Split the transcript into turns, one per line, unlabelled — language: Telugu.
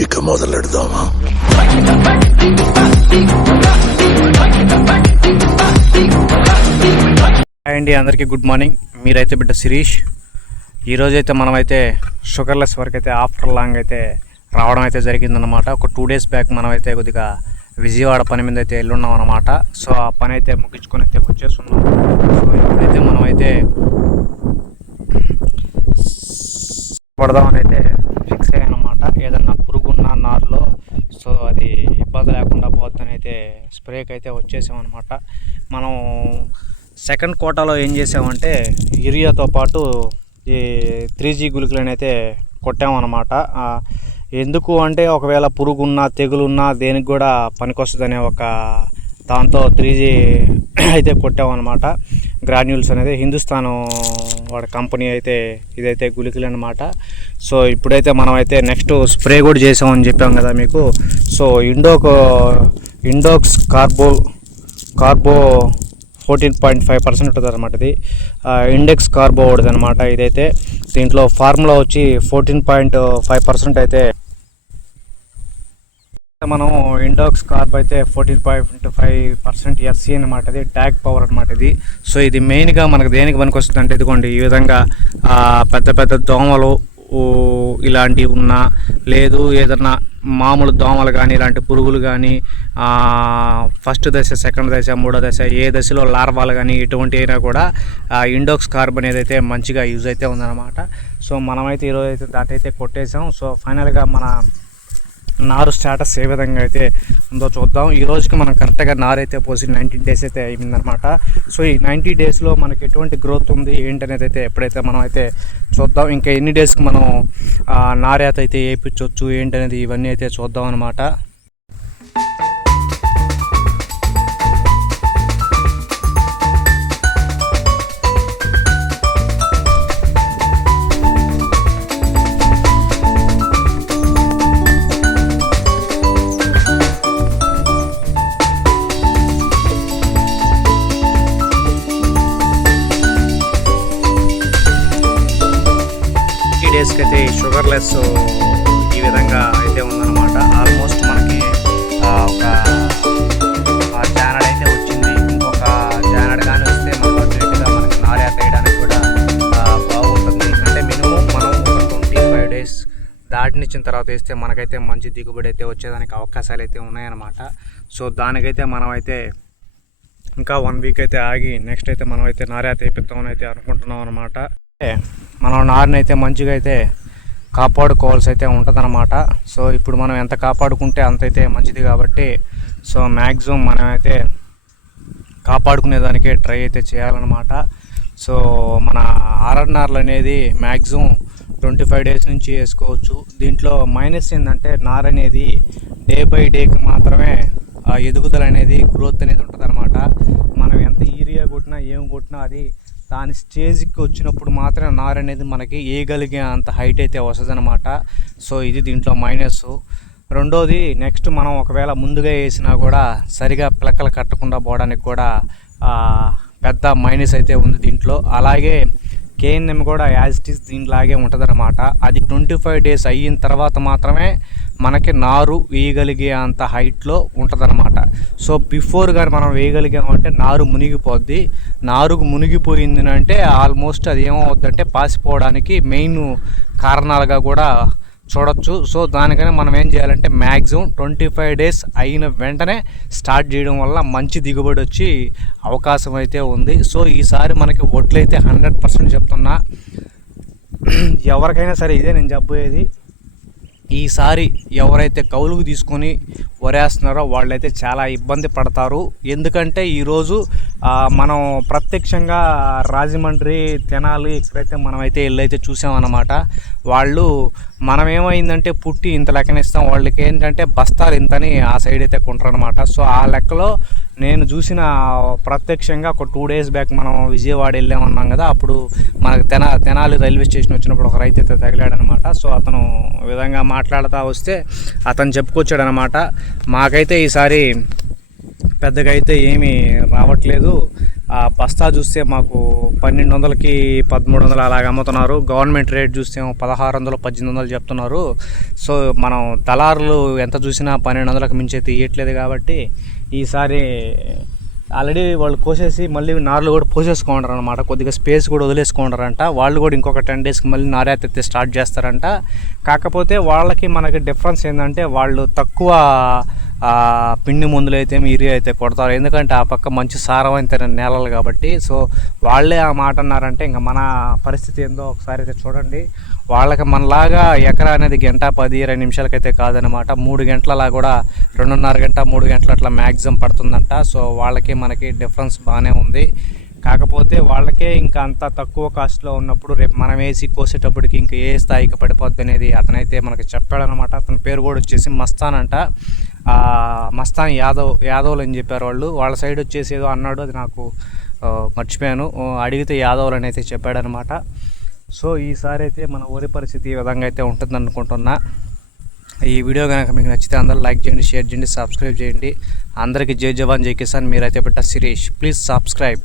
ఇక మొదలెడదామా?
హాయ్ అండి అందరికీ గుడ్ మార్నింగ్. మీరైతే బిడ్డ శిరీష్. ఈరోజైతే మనమైతే షుగర్లెస్ వరకు అయితే ఆఫ్టర్ లాంగ్ అయితే రావడం అయితే జరిగిందనమాట ఒక టూ డేస్ బ్యాక్ మనమైతే కొద్దిగా విజయవాడ పని మీద అయితే వెళ్ళున్నాం అనమాట సో ఆ పని అయితే ముగించుకొని అయితే వచ్చేస్తున్నాం. సో ఇప్పుడైతే మనమైతే పడదామని అయితే ఫిక్స్ అయ్యానమాట ఏదన్నా పురుగున్న నారులో సో అది ఇబ్బంది లేకుండా పోతుందని అయితే స్ప్రేకి అయితే వచ్చేసామన్నమాట. మనం సెకండ్ కోటాలో ఏం చేసామంటే యూరియాతో పాటు ఈ త్రీ జీ గుళికలను అయితే కొట్టామన్నమాట ఎందుకు అంటే ఒకవేళ పురుగున్నా తెగులున్నా దేనికి కూడా పనికొస్తుందనే ఒక దాంతో త్రీ జీ అయితే కొట్టామన్నమాట. గ్రాన్యూల్స్ అనేది హిందుస్థాన్ వాడి కంపెనీ అయితే ఇదైతే గుళికలు అనమాట సో ఇప్పుడైతే మనం అయితే నెక్స్ట్ స్ప్రే కూడా చేసామని చెప్పాం కదా మీకు. సో ఇండోక్ ఇండోక్స్ కార్బో కార్బో ఫోర్టీన్ పాయింట్ ఫైవ్ పర్సెంట్ ఉంటుంది అనమాట ఇది ఇండెక్స్ కార్బో ఒకటి అనమాట ఇదైతే. దీంట్లో ఫార్ములా వచ్చి ఫోర్టీన్ పాయింట్ ఫైవ్ పర్సెంట్ అయితే మనం ఇండాక్స్ కార్బ్ అయితే fourteen point five percent SC అనమాట ఇది ట్యాగ్ పవర్ అనమాట ఇది. సో ఇది మెయిన్గా మనకు దేనికి పనికొస్తుంది అంటే ఇదిగోండి ఈ విధంగా పెద్ద పెద్ద దోమలు ఇలాంటివి ఉన్నా లేదు ఏదన్నా మామూలు దోమలు కానీ ఇలాంటి పురుగులు కానీ ఫస్ట్ దశ సెకండ్ దశ మూడో దశ ఏ దశలో లార్వాలు కానీ ఇటువంటి అయినా కూడా ఇండోక్స్ కార్బ్ అనేది అయితే మంచిగా యూజ్ అయితే ఉందన్నమాట. సో మనమైతే ఈరోజు అయితే దాటైతే కొట్టేసాం సో ఫైనల్గా మన నారు స్టేటస్ ఏ విధంగా అయితే ఉందో చూద్దాం. ఈ రోజుకి మనం కరెక్ట్గా నారు అయితే పోసి నైంటీన్ డేస్ అయితే అయిందనమాట సో ఈ నైంటీ డేస్లో మనకి ఎటువంటి గ్రోత్ ఉంది ఏంటి అనేది అయితే ఎప్పుడైతే మనం అయితే చూద్దాం. ఇంకా ఎన్ని డేస్కి మనం నారేత అయితే వేయించవచ్చు ఏంటనేది ఇవన్నీ అయితే చూద్దాం అనమాట ఈ అయితే షుగర్లెస్ ఈ విధంగా అయితే ఉందన్నమాట. ఆల్మోస్ట్ మనకి ఒక జానడ్ అయితే వచ్చింది. ఇంకొక జానడ్ కానీ వస్తే మనకు అర్జెంటుగా మనకి నార్యా వేయడానికి కూడా బాగుంటుంది. అంటే మినిమం మనం ఒక ట్వంటీ ఫైవ్ డేస్ దాటినిచ్చిన తర్వాత వేస్తే మనకైతే మంచి దిగుబడి అయితే వచ్చేదానికి అవకాశాలు అయితే ఉన్నాయన్నమాట. సో దానికైతే మనమైతే ఇంకా వన్ వీక్ అయితే ఆగి నెక్స్ట్ అయితే మనం అయితే నార్యా తెప్పిద్దామని అయితే అనుకుంటున్నాం అనమాట మనం నారుని అయితే మంచిగా అయితే కాపాడుకోవాల్సి అయితే ఉంటుందన్నమాట. సో ఇప్పుడు మనం ఎంత కాపాడుకుంటే అంత అయితే మంచిది కాబట్టి సో మ్యాక్సిమం మనమైతే కాపాడుకునేదానికే ట్రై అయితే చేయాలన్నమాట. సో మన ఆర్ఎన్ఆర్లు అనేది మ్యాక్సిమం ట్వంటీ ఫైవ్ డేస్ నుంచి వేసుకోవచ్చు. దీంట్లో మైనస్ ఏంటంటే నార్ అనేది డే బై డేకి మాత్రమే ఆ ఎదుగుదల అనేది గ్రోత్ అనేది ఉంటుందన్నమాట. మనం ఎంత ఈరియా కొట్టినా ఏం కొట్టినా అది దాని స్టేజ్కి వచ్చినప్పుడు మాత్రమే నార్ అనేది మనకి వేయగలిగే అంత హైట్ అయితే వస్తుంది సో ఇది దీంట్లో మైనస్. రెండోది నెక్స్ట్ మనం ఒకవేళ ముందుగా వేసినా కూడా సరిగా పిలకలు కట్టకుండా పోవడానికి కూడా పెద్ద మైనస్ అయితే ఉంది దీంట్లో. అలాగే కేఎన్ఎం కూడా యాజ్ ఇట్ ఈస్ దీనిలాగే ఉంటుంది అది ట్వంటీ ఫైవ్ డేస్ అయిన తర్వాత మాత్రమే మనకి నారు వేయగలిగే అంత హైట్లో ఉంటుందన్నమాట. సో బిఫోర్ కానీ మనం వేయగలిగామంటే నారు మునిగిపోద్ది. నారుకు మునిగిపోయింది అంటే ఆల్మోస్ట్ అది ఏమవుద్దంటే పాసిపోవడానికి మెయిన్ కారణాలుగా కూడా చూడొచ్చు. సో దానికని మనం ఏం చేయాలంటే మ్యాక్సిమం ట్వంటీ ఫైవ్ డేస్ అయిన వెంటనే స్టార్ట్ చేయడం వల్ల మంచి దిగుబడి వచ్చి అవకాశం అయితే ఉంది. సో ఈసారి మనకి వడ్లయితే హండ్రెడ్ పర్సెంట్ చెప్తున్నా. ఎవరికైనా సరే ఇదే నేను చెప్పబోయేది. ఈసారి ఎవరైతే కౌలుకు తీసుకొని వరేస్తున్నారో వాళ్ళైతే చాలా ఇబ్బంది పడతారు. ఎందుకంటే ఈరోజు మనం ప్రత్యక్షంగా రాజమండ్రి తెనాలి ఇక్కడైతే మనమైతే వెళ్ళైతే చూసామన్నమాట వాళ్ళు మనం ఏమైందంటే పుట్టి ఇంత లెక్కనిస్తాం వాళ్ళకి ఏంటంటే బస్తాలు ఇంతని ఆ సైడ్ అయితే కొంటారనమాట సో ఆ లెక్కలో నేను చూసిన ప్రత్యక్షంగా ఒక టూ డేస్ బ్యాక్ మనం విజయవాడ వెళ్ళామన్నాం కదా అప్పుడు మనకు తెనా తెనాలి రైల్వే స్టేషన్ వచ్చినప్పుడు ఒక రైతు అయితే తగిలాడనమాట. సో అతను విధంగా మాట్లాడుతూ వస్తే అతను చెప్పుకొచ్చాడనమాట. మాకైతే ఈసారి పెద్దగా అయితే ఏమీ రావట్లేదు. ఆ బస్తా చూస్తే మాకు పన్నెండు వందలకి పదమూడు వందలు అలాగ అమ్ముతున్నారు. గవర్నమెంట్ రేట్ చూస్తే పదహారు వందలు పద్దెనిమిది వందలు చెప్తున్నారు. సో మనం దళారులు ఎంత చూసినా పన్నెండు వందలకు మించి అయితే ఇవ్వట్లేదు కాబట్టి ఈసారి ఆల్రెడీ వాళ్ళు కోసేసి మళ్ళీ నార్లు కూడా పోసేసుకుంటారు అనమాట కొద్దిగా స్పేస్ కూడా వదిలేసుకుంటారంట. వాళ్ళు కూడా ఇంకొక టెన్ డేస్కి మళ్ళీ నారేతెత్తి స్టార్ట్ చేస్తారంట. కాకపోతే వాళ్ళకి మనకి డిఫరెన్స్ ఏంటంటే వాళ్ళు తక్కువ పిండి మందులు అయితే యూరియా అయితే కొడతారు. ఎందుకంటే ఆ పక్క మంచి సారవంతమైన నేలలు కాబట్టి సో వాళ్ళే ఆ మాట అన్నారంటే ఇంకా మన పరిస్థితి ఏందో ఒకసారి అయితే చూడండి. వాళ్ళకి మనలాగా ఎకరా అనేది గంట పది ఇరవై నిమిషాలకైతే కాదనమాట మూడు గంటలలా కూడా రెండున్నర గంట మూడు గంటల అట్లా మ్యాక్సిమం పడుతుందంట. సో వాళ్ళకి మనకి డిఫరెన్స్ బాగానే ఉంది. కాకపోతే వాళ్ళకే ఇంకా అంత తక్కువ కాస్ట్లో ఉన్నప్పుడు రేపు మనం వేసి కోసేటప్పటికి ఇంకా ఏ స్థాయికి పడిపోద్ది అనేది అతనైతే మనకి చెప్పాడనమాట అతని పేరు కూడా వచ్చేసి మస్తాన్ అంట. మస్తాన్ యాదవ్ యాదవ్లు అని చెప్పారు వాళ్ళు. వాళ్ళ సైడ్ వచ్చేసి ఏదో అన్నాడు అది నాకు మర్చిపోయాను. అడిగితే యాదవ్లు అని అయితే చెప్పాడనమాట సో ఈసారి అయితే మన ఊరి పరిస్థితి ఈ విధంగా అయితే ఉంటుంది అనుకుంటున్నా. ఈ వీడియో కనుక మీకు నచ్చితే అందరూ లైక్ చేయండి షేర్ చేయండి సబ్స్క్రైబ్ చేయండి. అందరికీ జై జవాన్ జై కిసాన్. మీరైతే పెట్ట శిరీష్ ప్లీజ్ సబ్స్క్రైబ్.